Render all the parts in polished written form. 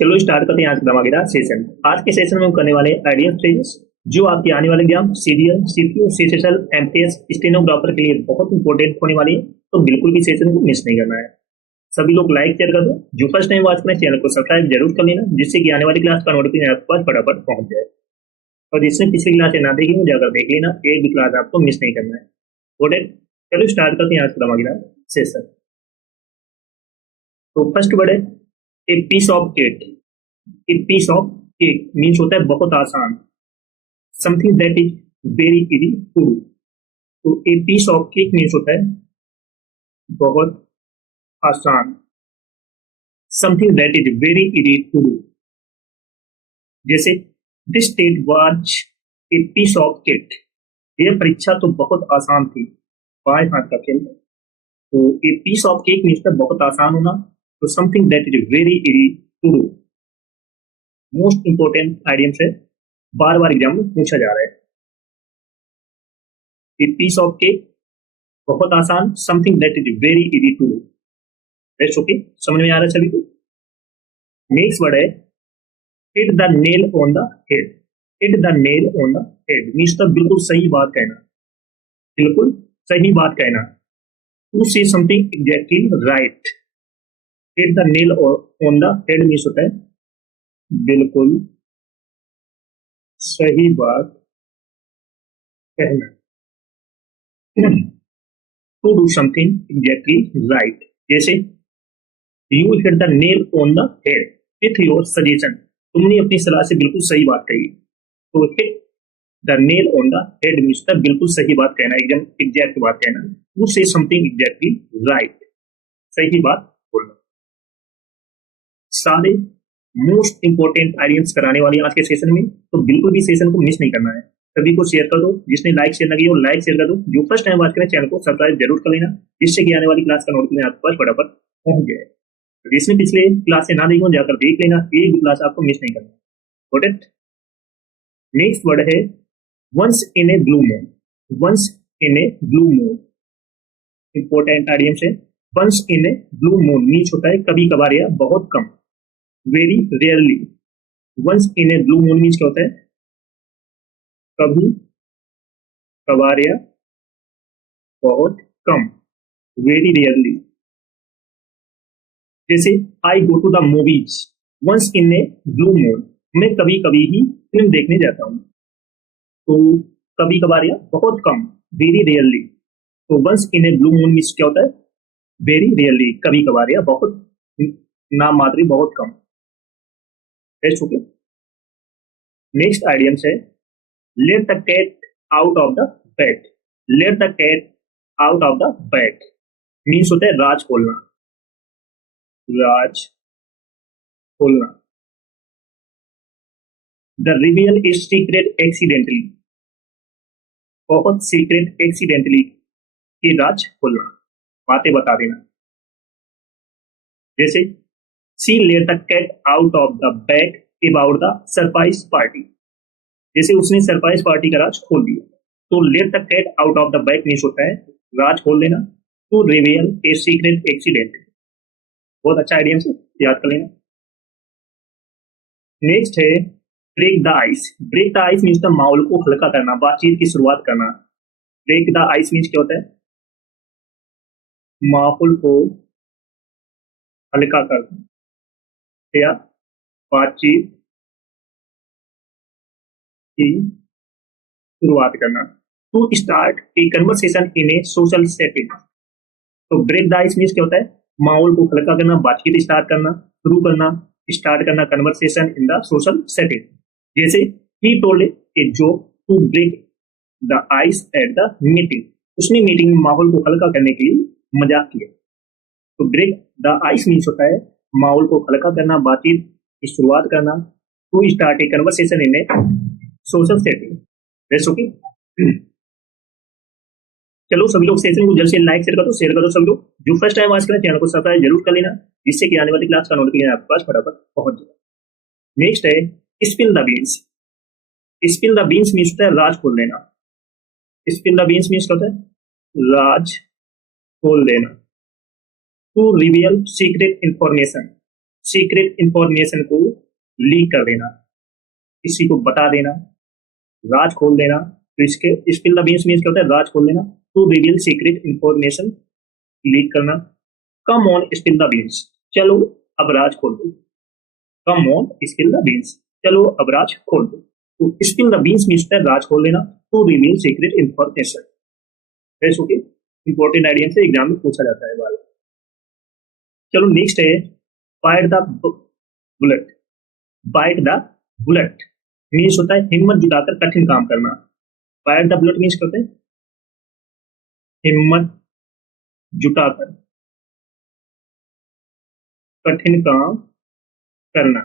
चलो स्टार्ट करते हैं आज का धमाकेदार सेशन। आज के सेशन में हम करने वाले आइडियल फ्रेजेस जो आपके आने वाले exam serial CPU CSL MTS stenographer के लिए बहुत इंपॉर्टेंट होने वाली है, तो बिल्कुल भी सेशन को मिस नहीं करना है। सभी लोग लाइक शेयर कर दो। जो फर्स्ट टाइम वॉच करें चैनल को सब्सक्राइब जरूर कर लेना, जिससे कि आने वाली क्लास का नोटिफिकेशन आपके पास फटाफट पहुंच जाए। और जिसने पिछली क्लास ना देखी हो जाकर देख लेना, एक भी क्लास आपको मिस नहीं करना है। ओके, चलो स्टार्ट करते हैं आज का धमाकेदार सेशन। तो फर्स्ट वर्ड है a piece of cake. A piece of cake means होता है बहुत आसान, something that is very easy to do. तो a piece of cake means होता है बहुत आसान, something that is very easy to do. जैसे this test was a piece of cake, यह परीक्षा तो बहुत आसान थी, बाएं हाथ का खेल। तो a piece of cake means बहुत आसान होना, तो something that is very easy to do. Most important idioms है, बार बार एग्जाम में पूछा जा रहा है। ए पीस ऑफ केक बहुत आसान, something that is very easy to do. Rest okay, समझ में आ रहा है सभी को। नेक्स्ट वर्ड है hit the nail on the head. Hit the nail on the head means तो बिल्कुल सही बात कहना, बिल्कुल सही बात कहना। To say something exactly right. Hit the nail on the head means होता है बिल्कुल सही बात कहना। To do something exactly right. जैसे you hit the nail on the head with your suggestion. तुमने अपनी सलाह से बिल्कुल सही बात कही। तो hit the nail on the head means बिल्कुल सही बात कहना, एकदम एग्जैक्ट बात कहना। To say something exactly right, सही बात बोलना। सारे मोस्ट इंपोर्टेंट आइडियम्स कराने वाले आज के सेशन में, तो बिल्कुल भी सेशन को मिस नहीं करना है। सभी को शेयर कर दो, जिसने लाइक शेयर ना किया वो लाइक शेयर कर दो। जो फर्स्ट टाइम वॉच करें चैनल को सब्सक्राइब जरूर कर लेना, जिससे कि आने वाली क्लास का नोटिफिकेशन आपके पास फटाफट पहुंच जाए। जिसने पिछले क्लास से ना देखी हो जाकर देख लेना, एक भी क्लास आपको मिस नहीं करना। Got it. नेक्स्ट वर्ड है once in a blue moon. Once in a blue moon important idioms है। Once in a blue moon means होता है कभी कभार या बहुत कम, very rarely. Once in a blue moon means क्या होता है, कभी कभार या बहुत कम, वेरी रेयरली। जैसे I go to the movies once in a blue moon, मैं कभी कभी ही फिल्म देखने जाता हूँ। तो कभी कभार या बहुत कम, वेरी रेयरली। तो once in a blue moon means क्या होता है, वेरी रेयरली, कभी कभार या बहुत नाम मात्र, बहुत कम। ओके। नेक्स्ट आइडियम्स है let the cat out of the bag. Let the cat out of the bag means होता है राज खोलना, राज खोलना। The reveal is secret accidentally, बहुत सीक्रेट एक्सीडेंटली की राज खोलना, बातें बता देना। जैसे she let the cat out of the bag about the surprise party. जैसे उसने सरप्राइज पार्टी का राज खोल दिया। तो let the cat out of the bag means होता है राज खोल देना। To reveal a secret accident, बहुत अच्छा आइडिया से याद कर लेना। नेक्स्ट है break the ice. Break the ice means माहौल को हल्का करना, बातचीत की शुरुआत करना। ब्रेक द आइस मीन्स क्या होता है, माहौल को हल्का करना या बातचीत की शुरुआत करना। To start a conversation in a social setting. तो ब्रेक द आइस मीन्स क्या होता है, माहौल को हल्का करना, बातचीत स्टार्ट करना, शुरू करना, स्टार्ट करना conversation in the social setting. जैसे he told a joke to break the ice at the meeting. उसने मीटिंग में माहौल को हल्का करने के लिए मजाक किया। तो ब्रेक द आइस मीन्स होता है माहौल को हल्का करना, बातचीत की शुरुआत करना। To start a conversation in a social setting. That's okay. चलो सभी लोग सेशन को जल्द से लाइक शेयर कर दो, शेयर कर दो सभी लोग। जो फर्स्ट टाइम वॉच करें चैनल को सब्सक्राइब जरूर कर लेना, जिससे कि आने वाली क्लास का नोटिफिकेशन आपके पास फटाफट पहुंच जाए। नेक्स्ट है spill the beans. Spill the beans means होता है राज खोल देना। स्पिल द बीन्स मीन्स होता है राज खोल देना। To reveal secret information. Secret information को लीक कर देना, किसी को बता देना, राज खोल देना। तो इसके स्पिल द बीन्स मीन्स क्या होता है, राज खोल देना। To reveal secret information, leak करना। Come on spill the beans, चलो अब राज खोल दो। Come on spill the beans, चलो अब राज खोल दो। तो स्पिल द बीन्स मीन्स होता है राज खोल देना। टू रिवील सीक्रेट इंफॉर्मेशन, ऐसे ओके, इंपॉर्टेंट आइडिया से एग्जाम में पूछा जाता है वाला। चलो नेक्स्ट है bite the bullet. Bite the bullet means होता है हिम्मत जुटाकर कठिन काम करना। बाइट द बुलेट मीन्स क्या होता है, हिम्मत जुटाकर कठिन काम करना।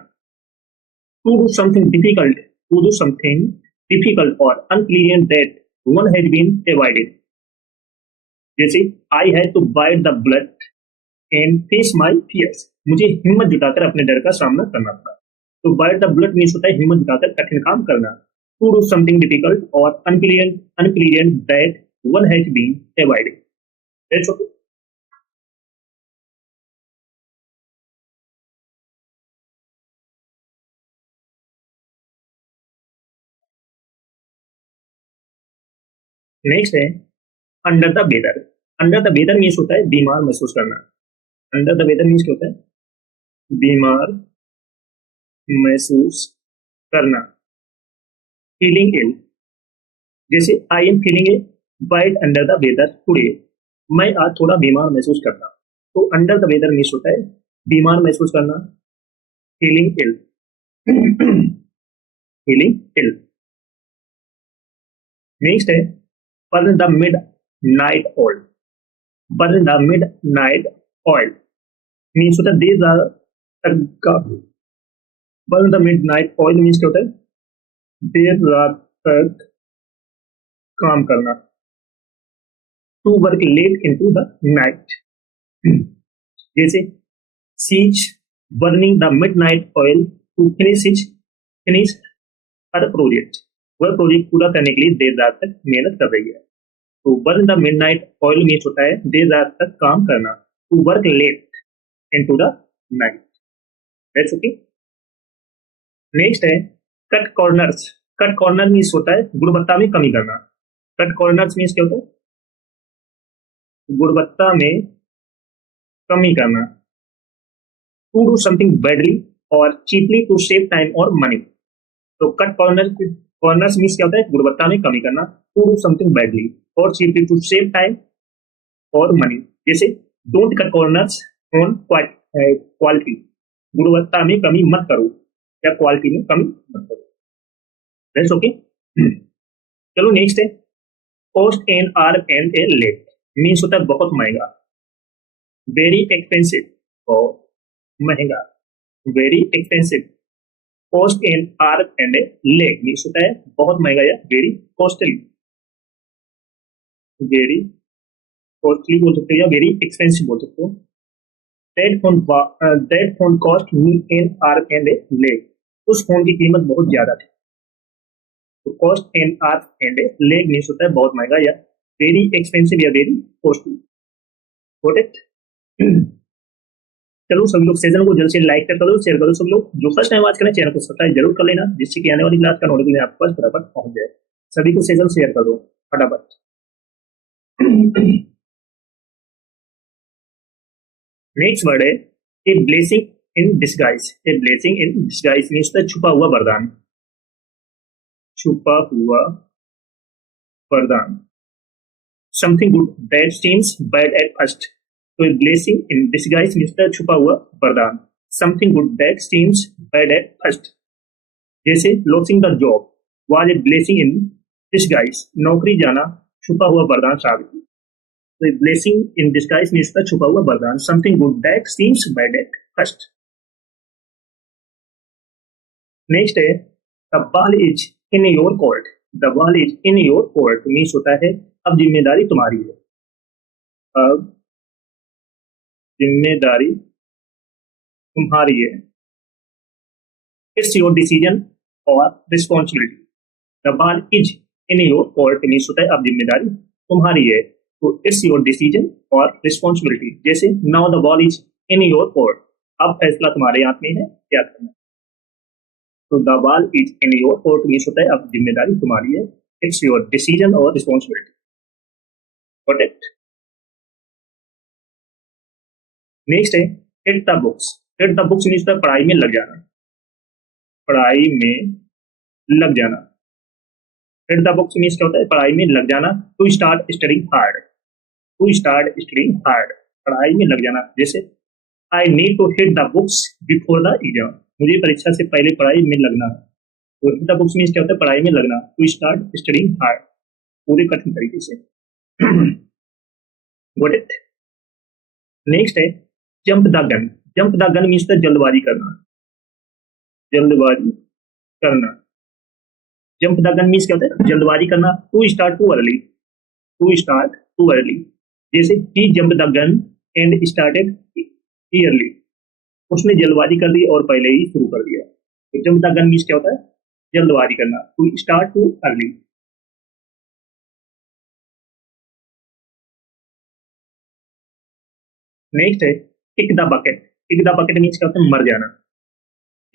To do something difficult, to do something difficult और unpleasant that one had been avoided. जैसे I had to bite the bullet and face my fears, मुझे हिम्मत जुटाकर अपने डर का सामना करना पड़ा। तो बाइट द बुलेट मीन्स होता है हिम्मत जुटाकर कठिन काम करना। टू डू समथिंग डिफिकल्ट और unpleasant that one has been avoided. That's okay. Next है under the weather. Under the weather means होता है बीमार महसूस करना। अंडर द वेदर मीन्स क्या होता है, बीमार महसूस करना। फीलिंग इल, जैसे I am feeling a bit under the weather today, मैं आज थोड़ा बीमार महसूस करता हूं। तो अंडर द वेदर मीन्स होता है बीमार महसूस करना। Feeling ill, feeling ill. Next है burn the midnight oil. Burn the midnight oil means होता है देर रात तक का। Burn the midnight oil means क्या होता है, देर रात तक काम करना। To work late into the night, जैसे she's burning the midnight oil to finish her project, वह प्रोजेक्ट पूरा करने के लिए देर रात तक मेहनत कर रही है। तो burn the midnight oil means होता है देर रात तक काम करना। To work late into the night. That's okay. Next है cut corners. Cut corner means होता है गुणवत्ता में कमी करना। कट कॉर्नर्स मीन्स क्या होता है, गुणवत्ता में कमी करना। टू डू समथिंग बैडली और चीपली टू सेव टाइम और मनी। तो कट कॉर्नर्स मीन्स क्या होता है, गुणवत्ता में कमी करना। टू डू समथिंग बैडली और चीपली टू सेव टाइम और मनी। जैसे don't cut corners on quality, गुणवत्ता में कमी मत करो या क्वालिटी में कमी मत करो। That's okay. चलो नेक्स्ट है cost an arm and a leg means होता है बहुत महंगा। वेरी एक्सपेंसिव, बहुत महंगा, very expensive. Cost an arm and a leg means होता है बहुत महंगा या वेरी कॉस्टली। वेरी कॉस्टली बोल सकते हो या वेरी एक्सपेंसिव बोल सकते हो। That phone cost me an arm and a leg, उस फोन की कीमत बहुत ज्यादा थी। तो cost an arm and a leg means होता है बहुत महंगा या वेरी एक्सपेंसिव या वेरी कॉस्टली। Got it. चलो सभी लोग सेशन को जल्द से लाइक कर दो, शेयर करो। सब लोग जो फर्स्ट टाइम आज करें चैनल को सब्सक्राइब जरूर कर लेना, जिससे कि आने वाली क्लास का नोटिफिकेशन आपके पास फटाफट पहुंच जाए। सभी को सेशन शेयर कर दो फटाफट। नेक्स्ट वर्ड है a blessing in disguise. A blessing in disguise means छुपा हुआ वरदान। छुपा हुआ वरदान। Something good that seems bad at first. तो a blessing in disguise means छुपा हुआ वरदान। Something good that seems bad at first. जैसे losing the job was a blessing in disguise, नौकरी जाना छुपा हुआ वरदान साबित हुआ। तो a blessing in disguise means छुपा हुआ वरदान। Something good that seems bad at first. Next है the ball is in your court. The ball is in your court means होता है अब जिम्मेदारी तुम्हारी है। अब जिम्मेदारी तुम्हारी है। इट्स योर डिसीजन और responsibility. The ball is in your court means होता है अब जिम्मेदारी तुम्हारी है। तो इट्स योर डिसीजन और रिस्पॉन्सिबिलिटी। जैसे now the ball is in your court, अब फैसला तुम्हारे हाथ में है क्या करना। तो the ball is in your court means होता है अब जिम्मेदारी तुम्हारी है, इट्स योर डिसीजन और रिस्पॉन्सिबिलिटी। Got it. नेक्स्ट है hit the books. Hit the books means पढ़ाई में लग जाना, पढ़ाई में लग जाना। हिट द बुक्स मीन्स क्या होता है, पढ़ाई में लग जाना। To start studying hard, to start studying hard, पढ़ाई में लग जाना। जैसे I need to hit the books before the exam, मुझे परीक्षा से पहले पढ़ाई में लगना है। तो हिट द बुक्स मीन्स क्या होता है, पढ़ाई में लगना। टू स्टार्ट स्टडिंग हार्ड, पूरे कठिन तरीके से। Got it. नेक्स्ट है jump the gun. Jump the gun means जल्दबाजी करना, जल्दबाजी करना। जंप द गन मीन्स क्या होता है, जल्दबाजी करना। To start too early, to start too early. जैसे ही jump the gun and started early, उसने जल्दबाजी कर दी और पहले ही शुरू कर दिया। तो जंप द गन मीन्स क्या होता है, जल्दबाजी करना। To start too early. Next है kick the bucket. Kick the bucket means क्या होता है, मर जाना।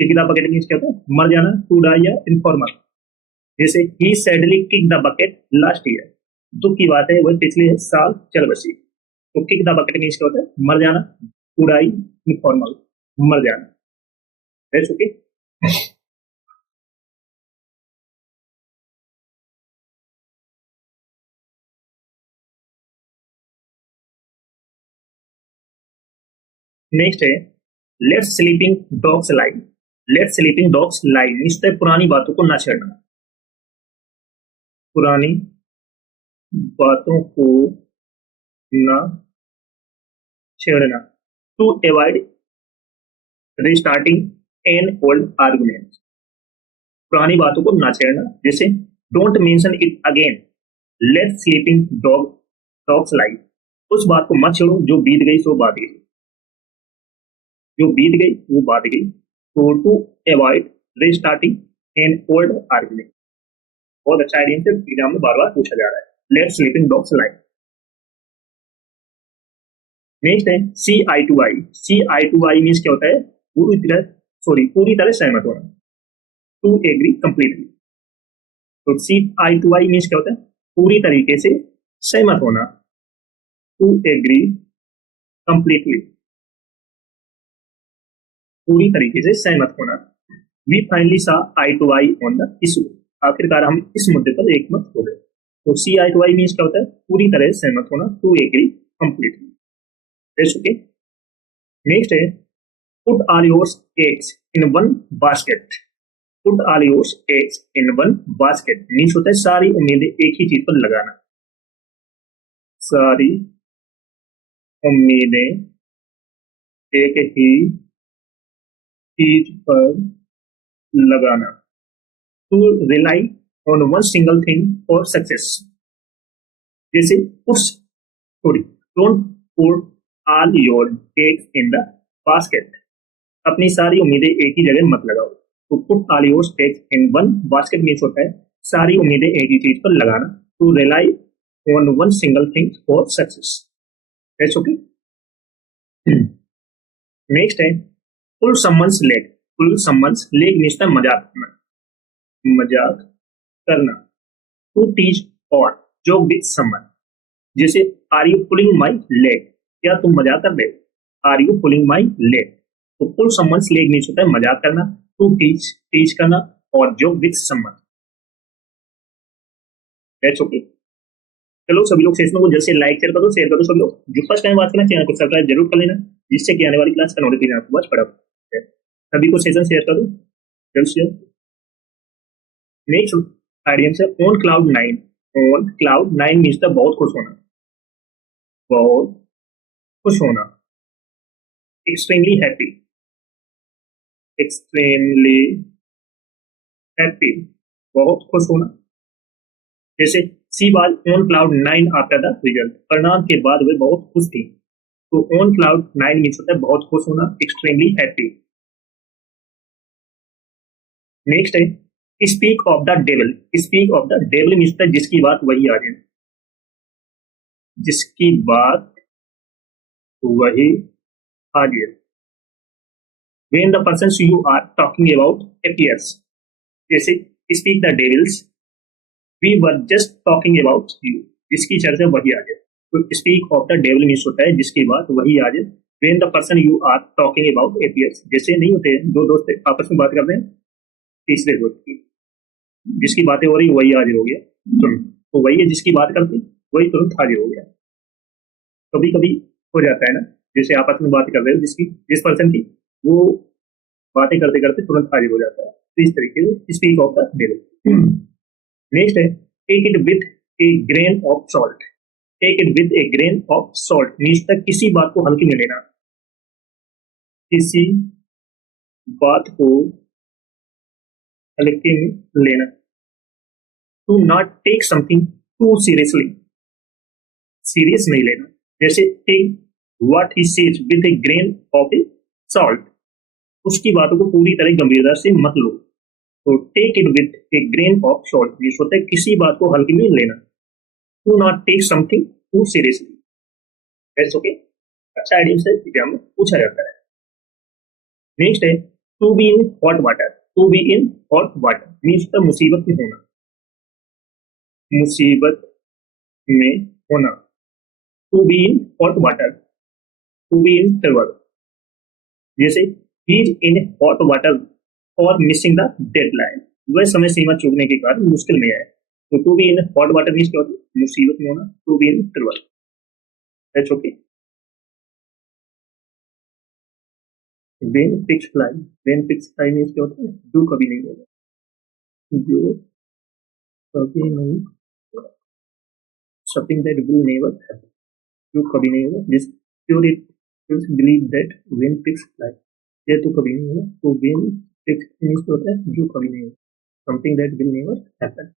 किक द बकेट मीन्स क्या होता है, मर जाना। टू डाई या इनफॉर्मल। जैसे ही sadly kick the bucket last year, दुख की बात है वह पिछले साल चल बसी। तो किक द बकेट मीन्स क्या होता है, मर जाना। टू डाई इनफॉर्मल, मर जाना। That's okay. नेक्स्ट है let sleeping dogs lie. Let sleeping dogs lie means पुरानी बातों को ना छेड़ना, पुरानी बातों को ना छेड़ना। To avoid restarting an old argument, पुरानी बातों को ना छेड़ना। जैसे don't mention it again, let sleeping dogs lie, उस बात को मत छेड़ो जो बीत गई सो बात गई, जो बीत गई वो बात गई। तो to avoid restarting an old argument, बहुत अच्छा आइडिया से एग्जाम में बार बार पूछा जा रहा है। Let sleeping dogs lie. Next है see eye to eye. See eye to eye means क्या होता है, पूरी तरह सहमत होना। To agree completely. तो see eye to eye means क्या होता है, पूरी तरीके से सहमत होना। टू एग्री कंप्लीटली, पूरी तरीके से सहमत होना। We finally saw eye to eye on the issue, आखिरकार हम इस मुद्दे पर एक मत हो गए। तो see eye to eye means क्या होता है, पूरी तरह से सहमत होना। To agree completely. Okay. Next है put all your eggs in one basket. Put all your eggs in one basket means होता है सारी उम्मीदें एक ही चीज पर लगाना, सारी उम्मीदें एक ही चीज पर लगाना। To rely on one single thing for success. जैसे puts sorry don't put all your eggs in the basket, अपनी सारी उम्मीदें एक ही जगह मत लगाओ। तो put all your eggs in one basket means होता है सारी उम्मीदें एक ही चीज पर लगाना। To rely on one single thing for success. That's okay. Next है pull someone's leg. Pull someone's leg means मजाक करना, मजाक करना। To tease or joke with someone. जैसे are you pulling my leg, क्या तुम मजाक कर रहे हो। Are you pulling my leg. तो पुल समवन्स लेग मीन्स होता है मजाक करना। टू टीच, टीच करना और joke with someone. That's okay. चलो सभी लोग सेशन को जल्द से लाइक शेयर करो, शेयर करो। सभी लोग जो फर्स्ट टाइम बात करना चैनल को सब्सक्राइब जरूर कर लेना, जिससे कि आने वाली क्लास का नोटिफिकेशन आपको बस पड़ा। सभी को सेशन शेयर करो जल्द से। नेक्स्ट आइडियम से on cloud nine. On cloud nine means बहुत खुश होना, बहुत खुश होना। एक्सट्रीमली हैप्पी, एक्सट्रीमली हैप्पी, बहुत खुश होना। जैसे she was on cloud nine after the result, परिणाम के बाद वे बहुत खुश थी। तो ऑन क्लाउड नाइन मीन्स होता है बहुत खुश होना, एक्सट्रीमली हैप्पी। नेक्स्ट है speak of the devil. Speak of the devil means जिसकी बात वही आ जाए, जिसकी बात वही हाजिर। when the persons you are talking about appears. जैसे speak the devils, we were just talking about you, जिसकी चर्चा वही आ जाए। तो speak of the devil means होता है जिसकी बात वही आ जाए। when the person you are talking about appears, जैसे नहीं होते दो दोस्त आपस में बात करते हैं, तीसरे दोस्त की जिसकी बातें हो रही वही हाजिर हो गया तुरंत, तो वही है जिसकी बात करती वही तुरंत हाजिर हो गया। कभी कभी हो जाता है ना, जैसे आपस में बात कर रहे हो जिस पर्सन की, वो बातें करते करते तुरंत हाजिर हो जाता है, तो इस तरीके से speak of the devil. Next है take it with a grain of salt. Take it with a grain of salt means तक किसी बात को हल्के में लेना, किसी बात को हल्के में लेना। To not take something too seriously, serious नहीं लेना। जैसे take what he says with a grain of a salt, उसकी बातों को पूरी तरह गंभीरता से मत लो। तो take it with a grain of salt जिस होता है किसी बात को हल्के में लेना। To not take something too seriously, that's okay. अच्छा आइडिया से एग्जाम में पूछा जाता है। नेक्स्ट है to be in hot water. To be in hot water means the मुसीबत में होना, मुसीबत में होना। To be in hot water, to be in trouble. जैसे he is in hot water और मिसिंग द डेडलाइन, वह समय सीमा चूकने के कारण मुश्किल में है। तो to be in hot water means क्या होता है, मुसीबत में होना। To be in trouble, that's okay. When pigs fly, when pigs fly means क्या होता है, जो कभी नहीं होगा, जो कभी नहीं होगा। Something that will never happen, जो कभी नहीं होगा। This pure it believe that when pigs fly, ये तो कभी नहीं होगा। तो व्हेन पिग्स मीन्स क्या होता है, जो कभी नहीं होगा, something that will never happen.